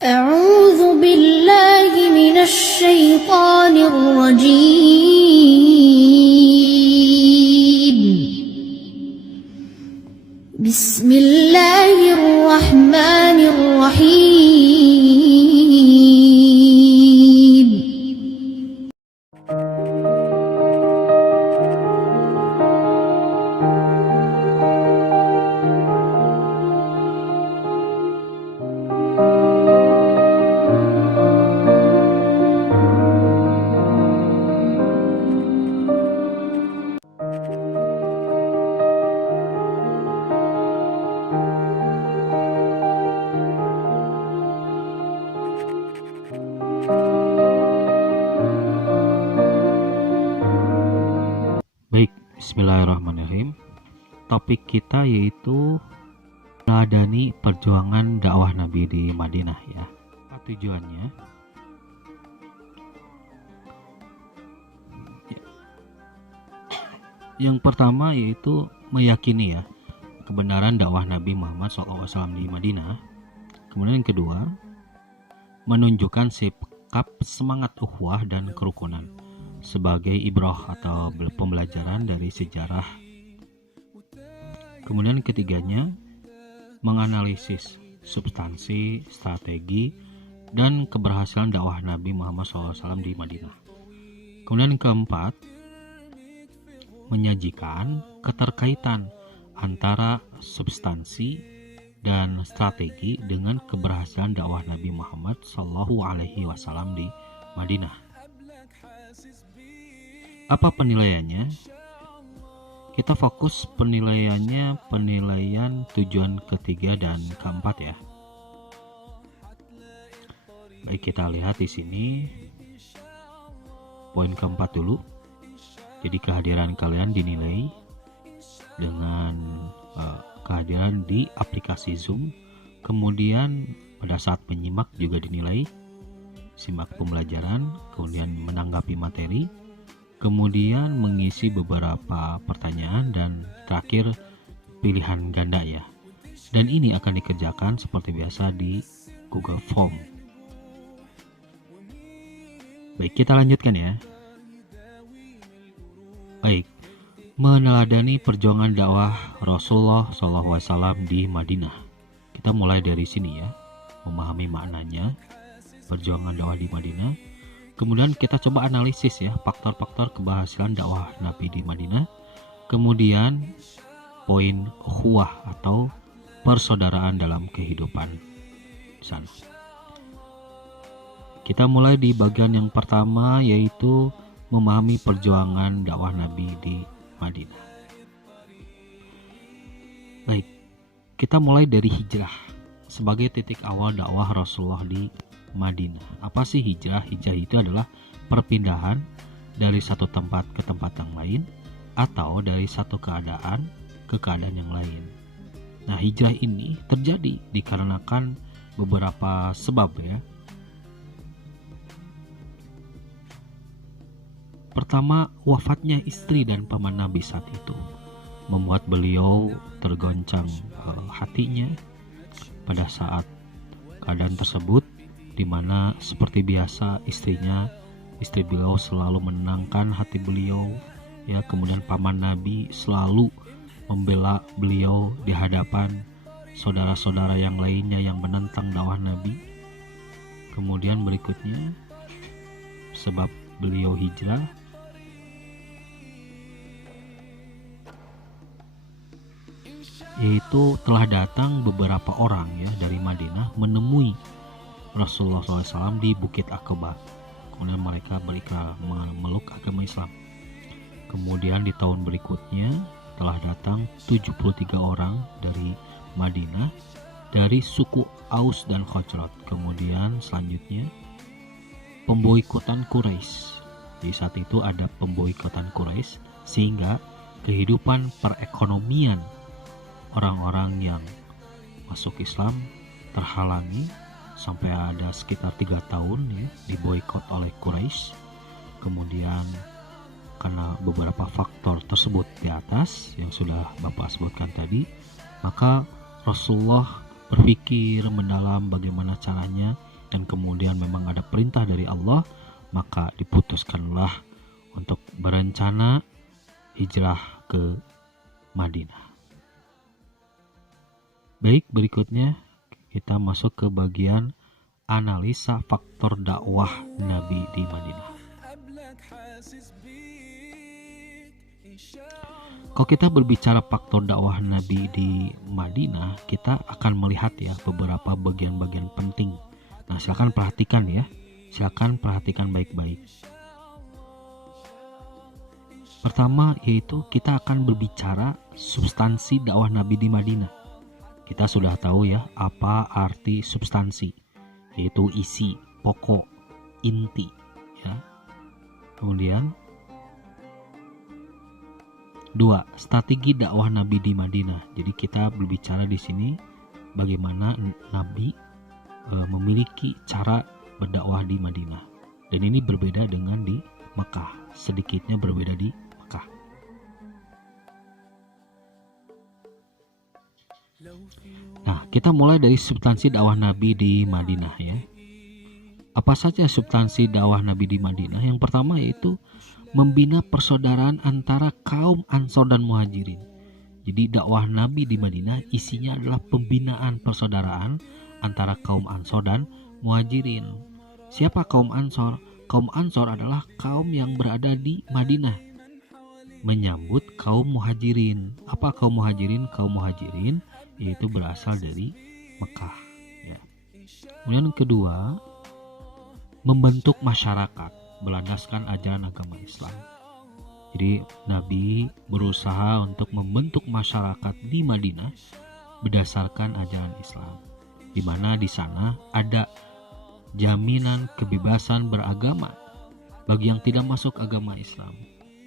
أعوذ بالله من الشيطان الرجيم بسم الله الرحمن الرحيم Baik, bismillahirrahmanirrahim. Topik kita yaitu meneladani perjuangan dakwah Nabi di Madinah ya. Apa tujuannya? Yang pertama yaitu meyakini ya kebenaran dakwah Nabi Muhammad SAW di Madinah. Kemudian yang kedua, menunjukkan sikap semangat ukhuwah dan kerukunan sebagai ibrah atau pembelajaran dari sejarah. Kemudian ketiganya, menganalisis substansi, strategi, dan keberhasilan dakwah Nabi Muhammad SAW di Madinah. Kemudian keempat, menyajikan keterkaitan antara substansi dan strategi dengan keberhasilan dakwah Nabi Muhammad SAW di Madinah. Apa penilaiannya? Kita fokus penilaian tujuan ketiga dan keempat ya. Baik, kita lihat di sini poin keempat dulu. Jadi kehadiran kalian dinilai dengan kehadiran di aplikasi Zoom. Kemudian pada saat menyimak juga dinilai, simak pembelajaran, kemudian menanggapi materi, kemudian mengisi beberapa pertanyaan, dan terakhir pilihan ganda ya. Dan ini akan dikerjakan seperti biasa di Google Form. Baik, kita lanjutkan ya. Baik, meneladani perjuangan dakwah Rasulullah SAW di Madinah. Kita mulai dari sini ya, memahami maknanya perjuangan dakwah di Madinah. Kemudian kita coba analisis ya faktor-faktor keberhasilan dakwah Nabi di Madinah. Kemudian poin ukhuwah atau persaudaraan dalam kehidupan di sana. Kita mulai di bagian yang pertama, yaitu memahami perjuangan dakwah Nabi di Madinah. Baik, kita mulai dari hijrah sebagai titik awal dakwah Rasulullah di Madinah. Apa sih hijrah? Hijrah itu adalah perpindahan dari satu tempat ke tempat yang lain, atau dari satu keadaan ke keadaan yang lain. Nah, hijrah ini terjadi dikarenakan beberapa sebab ya. Pertama, wafatnya istri dan paman Nabi saat itu membuat beliau tergoncang hatinya pada saat keadaan tersebut, di mana seperti biasa istri beliau selalu menenangkan hati beliau ya. Kemudian paman Nabi selalu membela beliau di hadapan saudara-saudara yang lainnya yang menentang dakwah Nabi. Kemudian berikutnya, sebab beliau hijrah, yaitu telah datang beberapa orang ya dari Madinah menemui Rasulullah SAW di Bukit Aqabah. Kemudian mereka memeluk agama Islam. Kemudian di tahun berikutnya telah datang 73 orang dari Madinah dari suku Aus dan Khazraj. Kemudian selanjutnya pemboikotan Quraisy. Di saat itu ada pemboikotan Quraisy sehingga kehidupan perekonomian orang-orang yang masuk Islam terhalangi sampai ada sekitar 3 tahun ya diboikot oleh Quraisy. Kemudian karena beberapa faktor tersebut di atas yang sudah Bapak sebutkan tadi, maka Rasulullah berpikir mendalam bagaimana caranya dan kemudian memang ada perintah dari Allah, maka diputuskanlah untuk berencana hijrah ke Madinah. Baik, berikutnya kita masuk ke bagian analisa faktor dakwah Nabi di Madinah. Kalau kita berbicara faktor dakwah Nabi di Madinah, kita akan melihat ya beberapa bagian-bagian penting. Nah, silakan perhatikan ya. Silakan perhatikan baik-baik. Pertama yaitu kita akan berbicara substansi dakwah Nabi di Madinah. Kita sudah tahu ya apa arti substansi, yaitu isi, pokok, inti ya. Kemudian 2. Strategi dakwah Nabi di Madinah. Jadi kita berbicara di sini bagaimana Nabi memiliki cara berdakwah di Madinah. Dan ini berbeda dengan di Mekah. Sedikitnya berbeda di Mekah. Nah, kita mulai dari substansi dakwah Nabi di Madinah ya. Apa saja substansi dakwah Nabi di Madinah? Yang pertama yaitu membina persaudaraan antara kaum Ansor dan Muhajirin. Jadi dakwah Nabi di Madinah isinya adalah pembinaan persaudaraan antara kaum Ansor dan Muhajirin. Siapa kaum Ansor? Kaum Ansor adalah kaum yang berada di Madinah menyambut kaum Muhajirin. Apa kaum Muhajirin? Kaum Muhajirin yaitu berasal dari Mekah ya. Kemudian kedua, membentuk masyarakat berlandaskan ajaran agama Islam. Jadi Nabi berusaha untuk membentuk masyarakat di Madinah berdasarkan ajaran Islam, di mana di sana ada jaminan kebebasan beragama bagi yang tidak masuk agama Islam.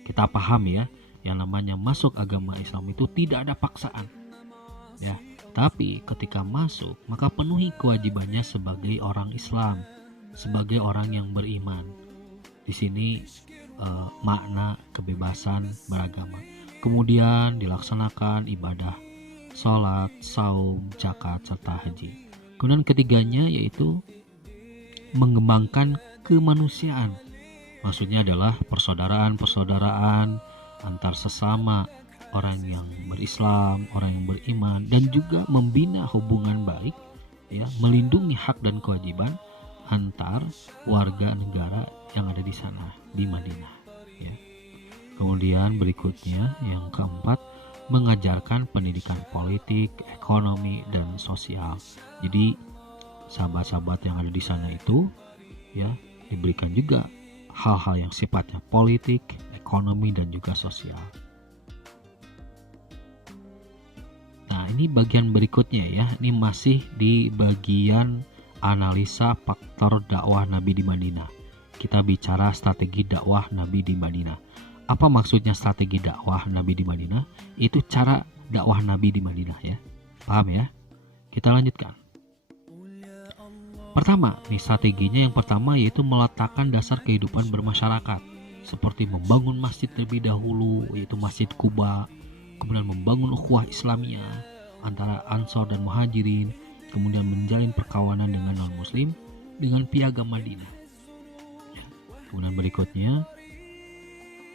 Kita paham ya, yang namanya masuk agama Islam itu tidak ada paksaan. Ya, tapi ketika masuk maka penuhi kewajibannya sebagai orang Islam, sebagai orang yang beriman. Di sini makna kebebasan beragama. Kemudian dilaksanakan ibadah sholat, saum, zakat, serta haji. Kemudian ketiganya yaitu mengembangkan kemanusiaan. Maksudnya adalah persaudaraan antar sesama orang yang berislam, orang yang beriman, dan juga membina hubungan baik, ya, melindungi hak dan kewajiban antar warga negara yang ada di sana di Madinah ya. Kemudian berikutnya yang keempat, mengajarkan pendidikan politik, ekonomi, dan sosial. Jadi sahabat-sahabat yang ada di sana itu ya diberikan juga hal-hal yang sifatnya politik, ekonomi, dan juga sosial. Nah, ini bagian berikutnya ya. Ini masih di bagian analisa faktor dakwah Nabi di Madinah. Kita bicara strategi dakwah Nabi di Madinah. Apa maksudnya strategi dakwah Nabi di Madinah? Itu cara dakwah Nabi di Madinah ya. Paham ya? Kita lanjutkan. Pertama, nih strateginya yang pertama yaitu meletakkan dasar kehidupan bermasyarakat. Seperti membangun masjid terlebih dahulu, yaitu Masjid Quba. Kemudian membangun ukhuwah Islamiyah antara Ansor dan Muhajirin. Kemudian menjalin perkawanan dengan non-muslim dengan piagam Madinah. Kemudian berikutnya,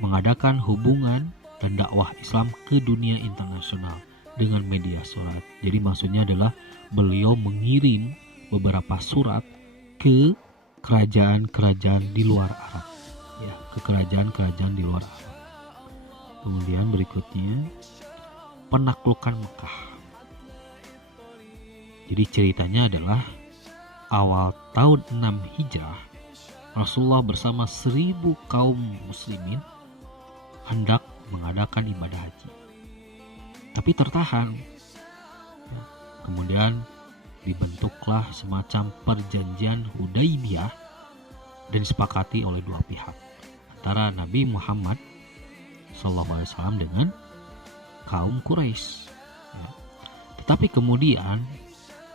mengadakan hubungan dan dakwah Islam ke dunia internasional dengan media surat. Jadi maksudnya adalah beliau mengirim beberapa surat ke kerajaan-kerajaan di luar Arab. Ya, ke kerajaan-kerajaan di luar Arab. Kemudian berikutnya, penaklukan Mekah. Jadi ceritanya adalah awal tahun 6 Hijrah, Rasulullah bersama 1000 kaum muslimin hendak mengadakan ibadah haji. Tapi tertahan. Kemudian dibentuklah semacam perjanjian Hudaybiyah dan disepakati oleh dua pihak antara Nabi Muhammad SAW dengan kaum Quraisy. Tetapi kemudian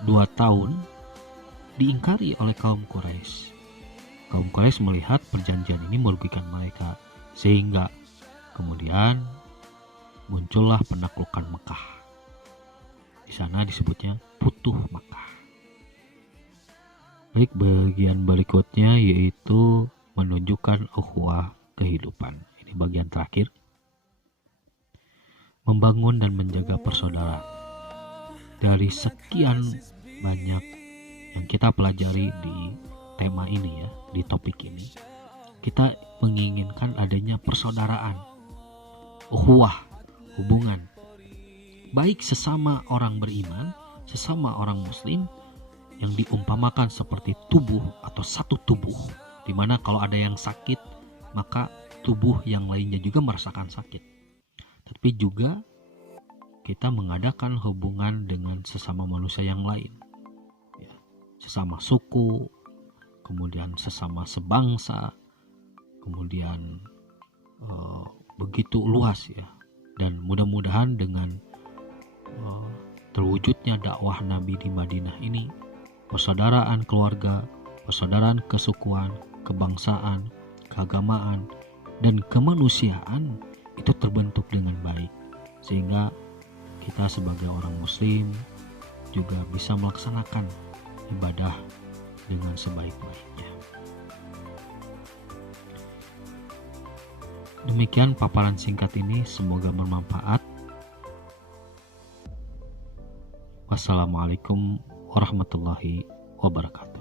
2 tahun diingkari oleh kaum Quraisy. Kaum Quraisy melihat perjanjian ini merugikan mereka, sehingga kemudian muncullah penaklukan Mekah. Di sana disebutnya Futuh Makkah. Baik, bagian berikutnya yaitu menunjukkan ukhuwah kehidupan. Ini bagian terakhir. Membangun dan menjaga persaudaraan. Dari sekian banyak yang kita pelajari di tema ini ya, di topik ini, kita menginginkan adanya persaudaraan, ukhuwah, hubungan baik sesama orang beriman, sesama orang muslim, yang diumpamakan seperti tubuh atau satu tubuh, di mana kalau ada yang sakit maka tubuh yang lainnya juga merasakan sakit. Tapi juga kita mengadakan hubungan dengan sesama manusia yang lain, ya, sesama suku, kemudian sesama sebangsa, kemudian begitu luas ya. Dan mudah-mudahan dengan terwujudnya dakwah Nabi di Madinah ini, persaudaraan keluarga, persaudaraan kesukuan, kebangsaan, keagamaan, dan kemanusiaan itu terbentuk dengan baik, sehingga kita sebagai orang muslim juga bisa melaksanakan ibadah dengan sebaik-baiknya. Demikian paparan singkat ini, semoga bermanfaat. Wassalamualaikum warahmatullahi wabarakatuh.